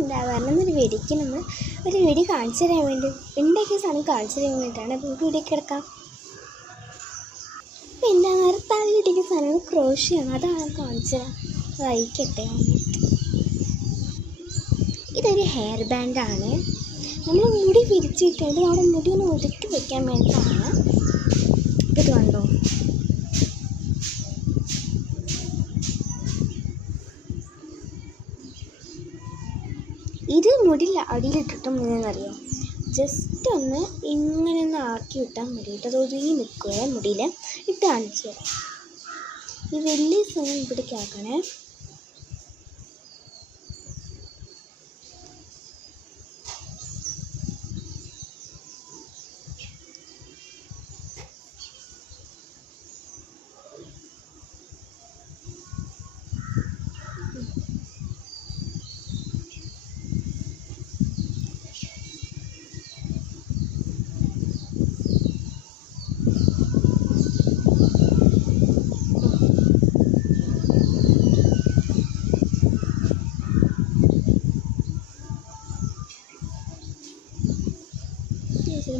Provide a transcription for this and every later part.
ഉണ്ടാകാറുണ്ട്. എന്നൊരു വെടിക്ക് നമ്മൾ ഒരു വെടി കാണിച്ചു തരാൻ വേണ്ടി ഉണ്ടാക്കിയ സാധനം കാണിച്ചു തരാൻ വേണ്ടിയിട്ടാണ്. അപ്പോൾ നമുക്ക് വെടിയൊക്കെ എടുക്കാം. പിന്നെ നിർത്താതെ കിട്ടിയ സാധനം ക്രോഷിയാണ്, അതാണ് കാണിച്ചു തരാം. വായിക്കട്ടെ. ഇതൊരു ഹെയർ ബാൻഡാണ്. നമ്മൾ മുടി വിരിച്ചിട്ടുണ്ട്, നമ്മുടെ മുടി ഒന്ന് ഒതുക്കി വയ്ക്കാൻ വേണ്ടിയിട്ടാണ്. ഇത് കണ്ടോ, ഇത് മുടി അടിയിലിട്ടിട്ട് മുന്നറിയോ ജസ്റ്റ് ഒന്ന് ഇങ്ങനെ ഒന്ന് ആക്കി വിട്ടാൽ മതി. അത് ഒതുങ്ങി നിൽക്കുക. മുടിയിൽ ഇട്ട് കാണിച്ചു തരാം. ഈ വലിയ സാധനം ഇവിടേക്ക് ആക്കണേ.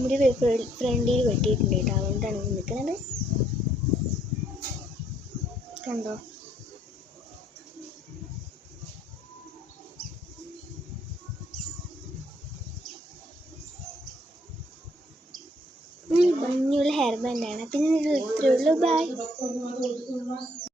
മുടി ഫ്രണ്ടിൽ വെട്ടിയിട്ടുണ്ട് കേട്ടോ, അതുകൊണ്ടാണ് നിൽക്കുന്നത്. കണ്ടോ, ഭംഗിയുള്ള ഹെയർ ബാൻഡാണ്. പിന്നെ ഇത്രയേ ഉള്ളൂ. ബൈ.